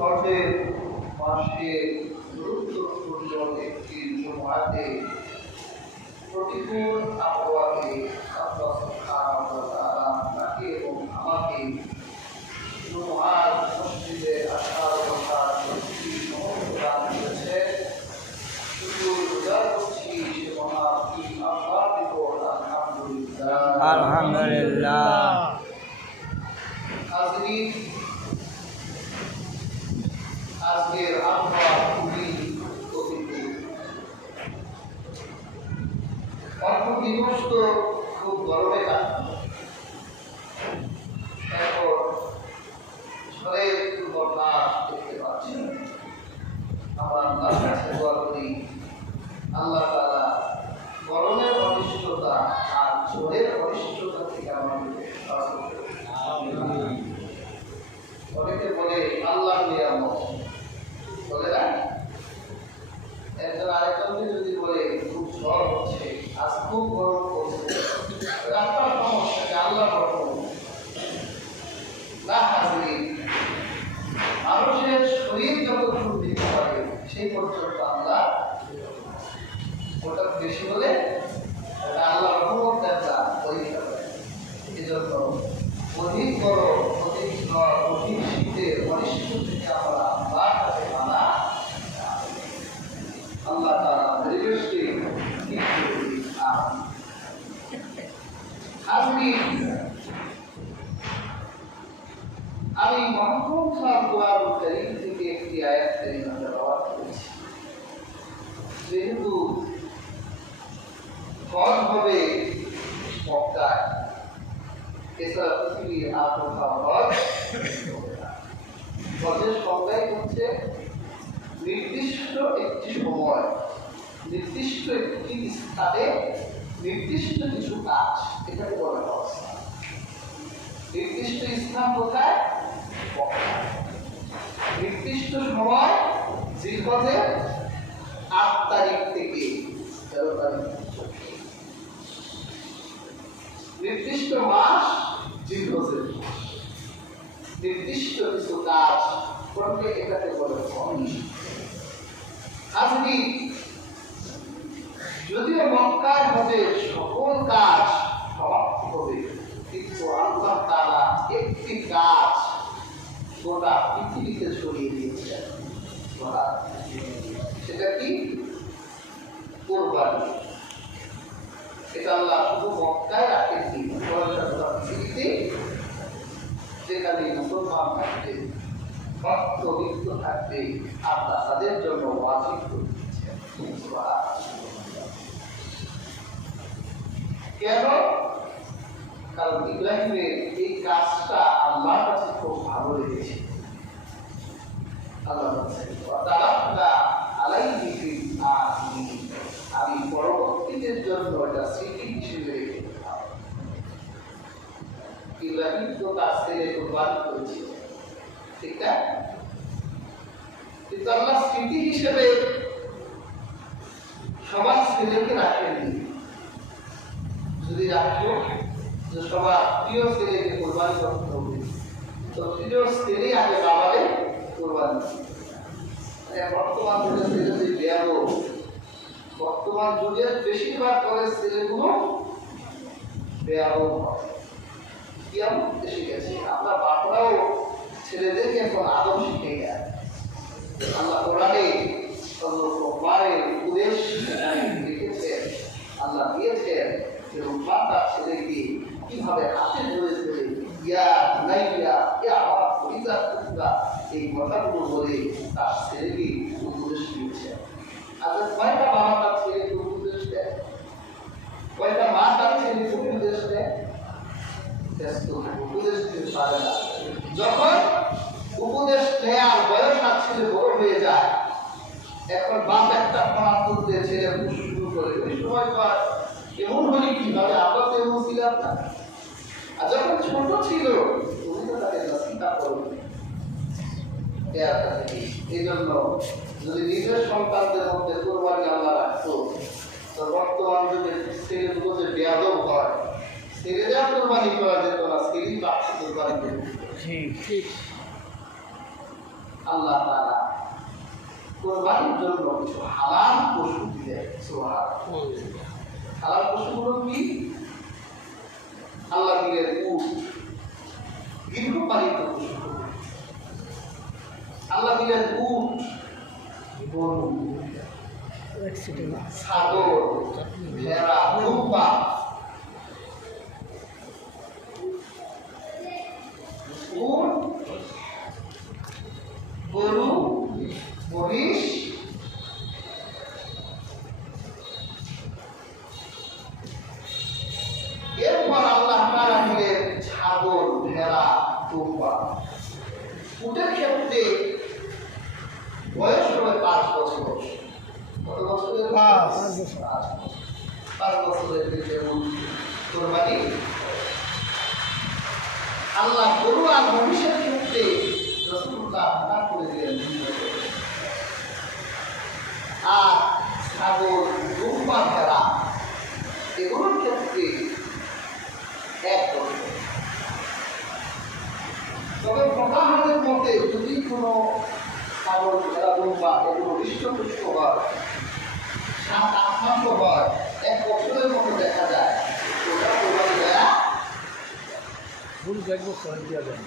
হজের মাসে গুরুত্বপূর্ণ একটি জুমাতে প্রতিকূল আবহাওয়াকে আল্লাহ সুবহানাহু ওয়া তাআলা আপনাকে এবং আমাকে জুমার মসজিদে আসার কথা সত্যি দান করেছে। শুকর করছি সে মহান আল্লাহর উপর আলহামদুলিল্লাহ। আলহামদুলিল্লাহ। আজকের আবহাওয়া খুবই প্রতিকূল। অল্প দিবস তো খুব গরমে কাটবে, এখন ঝড়ের পূর্বাভাস দেখতে পাচ্ছি। আমার আল্লাহর কাছে দোয়া করি, আল্লাহ তাআলা গরমের অনিষ্টতা আর ঝড়ের অনিষ্টতা থেকে আমাদের অনেকে বলে আল্লাহর নিয়ামত, বলে না? একজন আরেকজনকে যদি বলে খুব ঝড় হচ্ছে, আজ খুব গরম পড়ছে, আপনার সমস্যাকে আল্লাহ রহম না হাজির। মানুষের শরীর যতক্ষণ দিতে পারে সেই পর্যন্ত আমরা ওটা বেশি হলে ওটা আল্লাহ রহমত একটা পরীক্ষা করে। এই জন্য অধিক গরম, অধিক ঝড়, অধিক শীতের অনিষ্ট থেকে আমরা আল্লাহর কাছে মানা আল্লাহ তাআলা পরিবেশকে ঠিক করে দিন। আমি মাহফুজ খান কোরআনুল কারীম থেকে একটি আয়াত কারীমা তেলাওয়াত করেছি। যেহেতু হজ হবে মক্কায়, এছাড়া পৃথিবীর আর কোথাও হজ হবে না। হজের সংজ্ঞাই হচ্ছে নির্দিষ্ট একটি সময়, নির্দিষ্ট একটি স্থানে নির্দিষ্ট কিছু কাজ, এটাকে বলা হজ। নির্দিষ্ট স্থান কোথায়? নির্দিষ্ট সময় জিলহজের ৮ তারিখ থেকে ১৩ তারিখ। নির্দিষ্ট মাস জিলহজের, নির্দিষ্ট কিছু কাজ করলে এটাকে বলে হজ। আজকে যদিও মক্কায় হজের সকল কাজ সমাপ্ত হবে, কিন্তু আল্লাহ তাআলা একটি কাজ গোটা পৃথিবীতে ছড়িয়ে দিয়েছেন। সেটা কি? কোরবানি। এটা আল্লাহ শুধু মক্কায় রাখেননি, গোটা পৃথিবীতে যেখানে মুসলমান থাকবে, ভক্ত লিপ্ত থাকবে, আল্লাহ তাদের জন্য ওয়াজিব করে দিয়েছেন। কেন? কারণ ইব্রাহিমের এই কাজটা আল্লাহর কাছে খুব ভালো লেগেছে। আল্লাহ বলেছেন, আমি পরবর্তীদের জন্য এটা স্মৃতি হিসেবে রেখে দিলাম। ইব্রাহিম তো তার ছেলে কুরবানি করেছিল, ঠিক না? কিন্তু আল্লাহ স্মৃতি হিসেবে সবার ছেলেকে রাখেননি। যদি রাখতো যে সবার প্রিয় ছেলেকে কোরবানি করতে হবে, তো প্রিয় ছেলে আগে বাবারে কোরবানি। বর্তমান যুগের ছেলে যে বেয়াদব, বর্তমান যুগের বেশিরভাগ কলেজ ছেলেগুলো বেয়াদব হয়। কেমন এসে গেছে, আমরা বাপরাও ছেলেদেরকে এখন আদব শিখে গেছে। আল্লাহ কোরআনে উপদেশ লিখেছেন, আল্লাহ দিয়েছেন যে তার ছেলেকে কিভাবে হাতে ধরে ধরে এই কথাগুলো বলে তার ছেলেকে উপদেশ দিয়েছেন। আচ্ছা, কয়টা বাবা তার ছেলেকে উপদেশ দেয়? কয়টা মা তার ছেলেকে উপদেশ দেয়? উপদেশ দিতে পারে না। যখন উপদেশ নেওয়ার বয়স আর ছেলে বড় হয়ে যায়, এখন বাপ একটা ফোন করতে ছেলে শুরু করে, ওই সময় তো আর এমন হলে কি হবে? আমরা তো এমন ছিলাম না। আর যখন ছোট ছিল তুমি তো তাকে চিন্তা করবে। এই জন্য যদি নিজের সন্তানদের মধ্যে কোরবানি আল্লাহ রাখতো, তো বর্তমান যুগে ছেলেগুলো যে বেয়াদব হয়, ছেলেরা কোরবানি করা যেত না, ছেলেই বাপ কোরবানি করত। আল্লাহ তাআলা কোরবানির জন্য কিছু হালাল পশু দিলেন। সুবহানাল্লাহ। হালাল পশুগুলো কি? আল্লাহ দিলেন উট, গৃহপালিত পশু। আল্লাহ দিলেন উট, গরু, ছাগল, ভেড়া, দুম্বা, উট, গরু, মহিষ, এরপর আল্লাহ তাআলা দিলেন ছাগল, ভেড়া, দুম্বা। উটের ক্ষেত্রে বয়স হবে 5 বছর। কত বছরের? 5 বছরের দিকে কোরবানি। আল্লাহ গরু আর মহিষের ক্ষেত্রে রাসূলুল্লাহ মানা করে দিলেন 2 বছর। আর ছাগল, দুম্বা, ভেড়া এগুলোর ক্ষেত্রে 1 বছর। তবে প্রধানের মতে যদি কোনো ছাগল, ভেড়া, দুম্বা এগুলো হৃষ্টপুষ্ট হয়, 7-8 মাস হয়, 1 বছরের মতো দেখা যায়, ওটা কোরবানি দেয়া ভুল দেখবো করে দেওয়া যায়।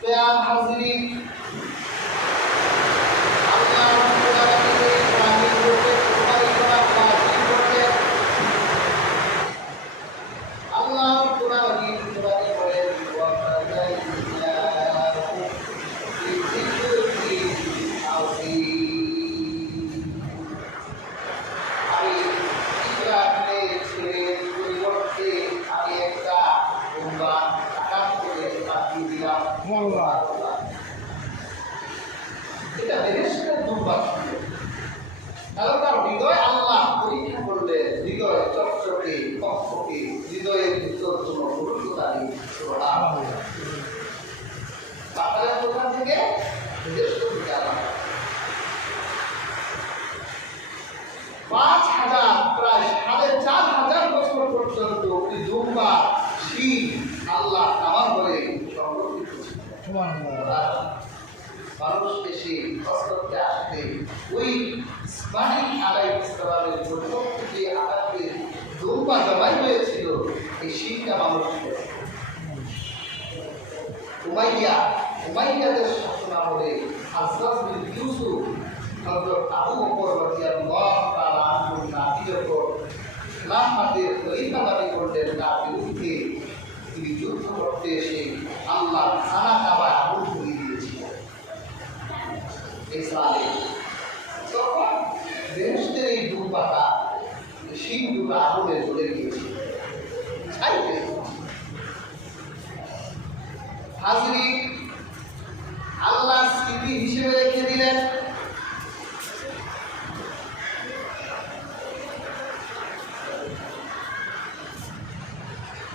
পেয়ার হাজিরিন, আল্লাহ রাব্বুল আলামিন কোরআনের মধ্যে কোরবানি করা ওয়াজিব করেছেন। আল্লাহ রাব্বুল আলামিন কোরআনে বলেন, ওয়া কাযালিকা লিযিকরি আযীম। আমি ইসরাফিলের ছেলের পরিবর্তে আমি একটা দুম্বা আঘাত করে পাঠিয়ে দিলাম। এটা বেহেশতের দুম্বা ছিল। কারণ তার হৃদয় আল্লাহ পরীক্ষা করলে হৃদয় চকচকে কক্ষকে হৃদয়ের ভিতর কোনো পবিত্রতা নেই। বাজারের দোকান থেকে বেহেশত থেকে আলাদা 5000 প্রায় 4500 বছর পর্যন্ত ওই দুম্বা শিং আল্লাহ আমার বলে সংরক্ষিত ছিল। মানুষ এসে হস্তকে আসতে ওই ইসমাইল আলাইহিস সালামের পরিবর্তে যে আকারে দুম্বা জবাই হয়েছিল এই শিংটা মানুষ উমাইয়াদের শাসনামলে হযরত বিন ইউসুফ, হযরত আবু বকর রাদিয়াল্লাহু তাআলা আনহুর নাতির উপর ইসলামের খলিফা দাবি করলেন, তার বিরুদ্ধে তিনি যুদ্ধ করতে এসে আল্লাহ খানা কাবায় আগুন ধরিয়ে দিয়েছিলেন। এই সালে তখন বেহেশতের এই দুম্বাটা শিং দুটো আগুনে জ্বলে গিয়েছিল। হাজিরিন, আল্লাহ স্মৃতি হিসেবে রেখে দিলেন।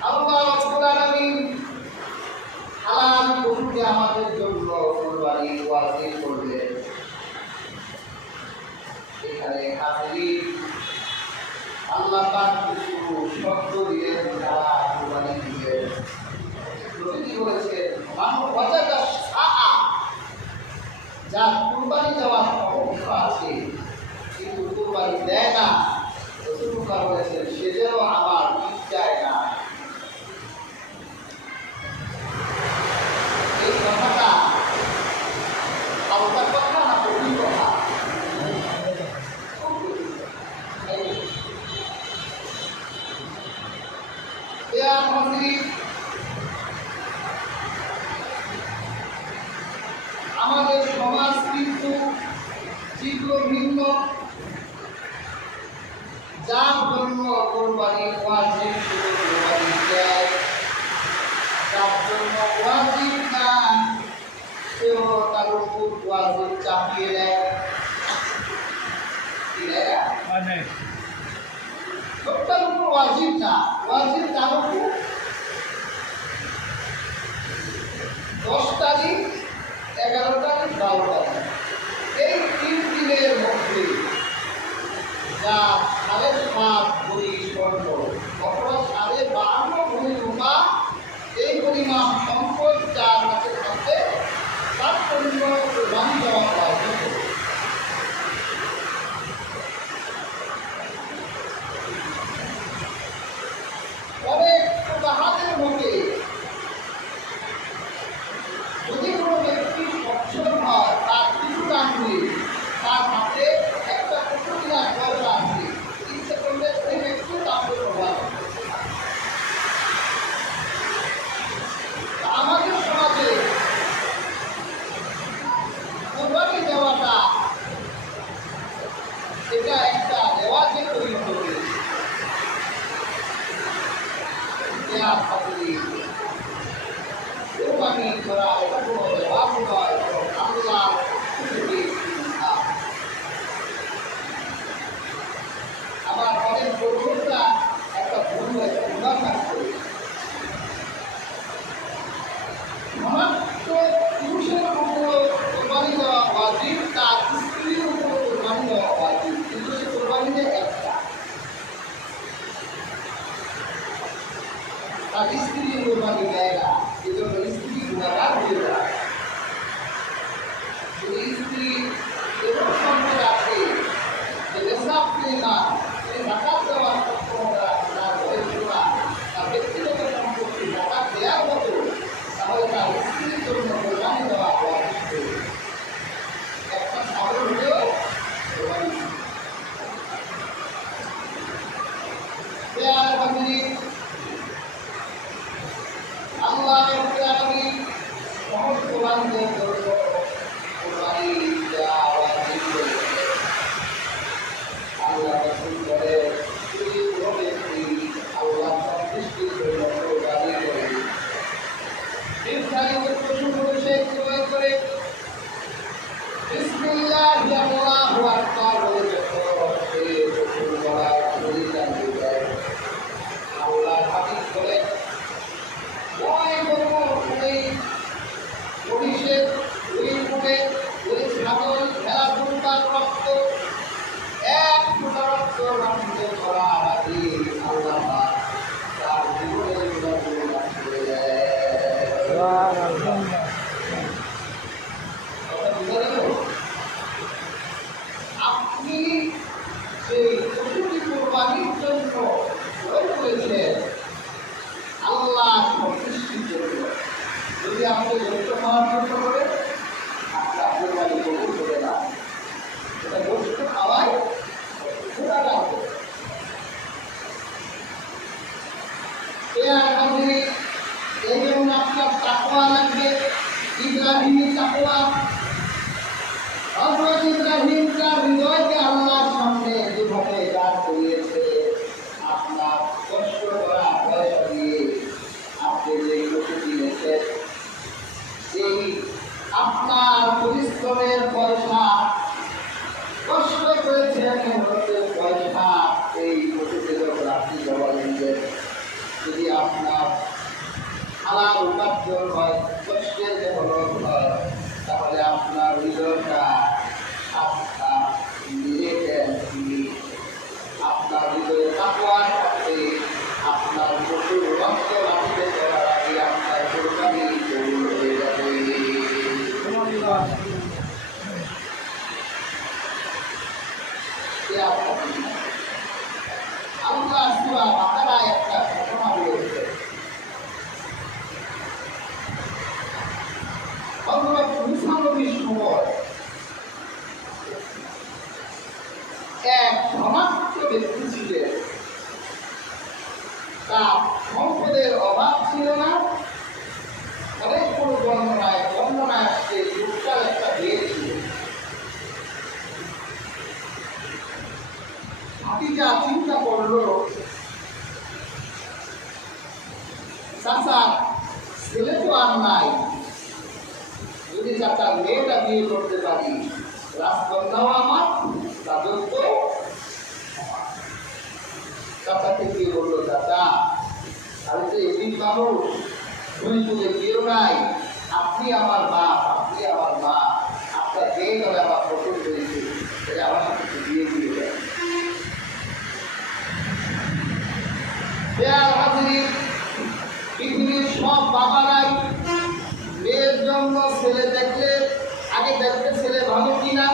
আল্লাহ রাব্বুল আলামিন হালাল পশুকে আমাদের জন্য কোরবানি ওয়াজিব করলেন। এখানে হাজিরিন আল্লাহ পাক কিছু শর্ত দিলেন যারা কোরবানি দিবেন। নবীজি বলেছেন, মান ওয়াজাদা শাআ, যার কোরবানি দেওয়ার ক্ষমতা আছে কিন্তু কোরবানি দেয় না, রাসূলুল্লাহ বলেছেন সে যেন আমার ইচ্ছায় না। এই কথাটা আল্লাহর কথা না কঠিন কথা? আমাদের সমাজ কিন্তু তীব্র ভিন্ন। যার জন্য কোরবানি ওয়াজিব শুধু কোরবানি দেয়, যার জন্য ওয়াজিব না সেও তার উপর ওয়াজিব চাপিয়ে দেয়। সবটার উপর ওয়াজিব না, ওয়াজিব তার উপর 10 তারিখ, 11 তারিখ, 12 তারিখ এই 3 দিনের মধ্যে যা 7.5 ভরি স্বর্ণ অথবা 52 ভরি রূপা এই পরিমাণ সম্পদ যার কাছে থাকবে তার যদি এরকম সম্পদ আছে যে নেশাবকে না জাকাত দেওয়ার সক্ষমতা তার হয়েছিল না, তার ব্যক্তিগত সম্পত্তি জাকাত দেওয়ার মতো, তাহলে তার স্ত্রীর জন্য কোরবানি দেওয়া অবশিষ্ট। একটা ছাগল হলেও কোরবানি। আল্লাহ রাব্বুল আলামিন সমস্ত বান্দাদের জন্য কোরবানি দেওয়া ওয়াজিব করেছেন। আল্লাহ রাসূল বলেন, যদি কোনো ব্যক্তি আল্লাহ সন্তুষ্টির জন্য কোরবানি করে নির্ধারিত পশু সে ক্রয় করে বিসমিল্লাহি আল্লাহু আকবার বলে যখন সে পশু গলায় ছুরি টানতে যায়, আল্লাহ হাদিস বলেন ওই গরু ওই মহিষের ওই ফুটে ওই ছাগল ভেড়া গরু তার রক্ত এক ফোঁটা রক্ত রাখতে করা আগে আল্লাহ তার জীবনের গুণাগুণ মাফ করে দেয়। আপনি সেই পশুটি কোরবানির জন্য প্রয়োগ করেছেন আল্লাহ সন্তুষ্টির জন্য। যদি আপনি গোস্ত খাওয়ার জন্য করেন, আপনার কোরবানি কবুল হবে না। এটা গোস্ত খাওয়াই খোদা লাগবে। এই জন্য আপনার তাকওয়া লাগবে, ইব্রাহিমের তাকওয়া। হযরত ইব্রাহিম তার হৃদয়কে আল্লাহর সামনে যেভাবে দাঁড় করিয়েছে, আপনার কষ্ট করা পয়সা দিয়ে আপনি যে পশুটি নিয়েছেন, এই আপনার পরিশ্রমের পয়সা, কষ্ট করেছেন পয়সা, এই পশুটি যখন আপনি জমা দিবেন, যদি আপনার হালাল উপার্জন হয়, কষ্টের মেহনত হয়, তাহলে আপনার হৃদয়টা সাতটা নিয়েছেন তিনি। আপনার হৃদয়ে তাকওয়ার সাথে আপনার পশুর রক্ত রাখতে করার আগে আপনার কোরবানি কবুল হয়ে যাবে। আল্লাহ সূরা বাকারায় একটা ঘটনা বলেছে। হযরত মুসা নবীর সময় এক ধনাঢ্য ব্যক্তি ছিলেন, তার সম্পদের অভাব ছিল না। অনেক কোনো বর্ণনায় আসছে লোকটার একটা বিয়ে ছিল। ভাতিজা চিন্তা করলো, চাচা ছেলে তো আর নাই, যদি চাচা মেয়েটা বিয়ে করতে পারি, রাজকন্যাও আমার, রাজত্ব। চাচাকে কি বললো, চাচা আমি তো এদিন মানুষ, দুই যুগে কেউ নাই, আপনি আমার বাপ, আপনি আমার মা, আপনার মেয়ে গেলে আমার পছন্দ হয়েছে, আমার সাথে বিয়ে দিয়ে দেয়। পৃথিবীর সব বাবারাই মেয়ের জন্য ছেলে দেখলে আগে দেখতে ছেলে ভালো কিনা,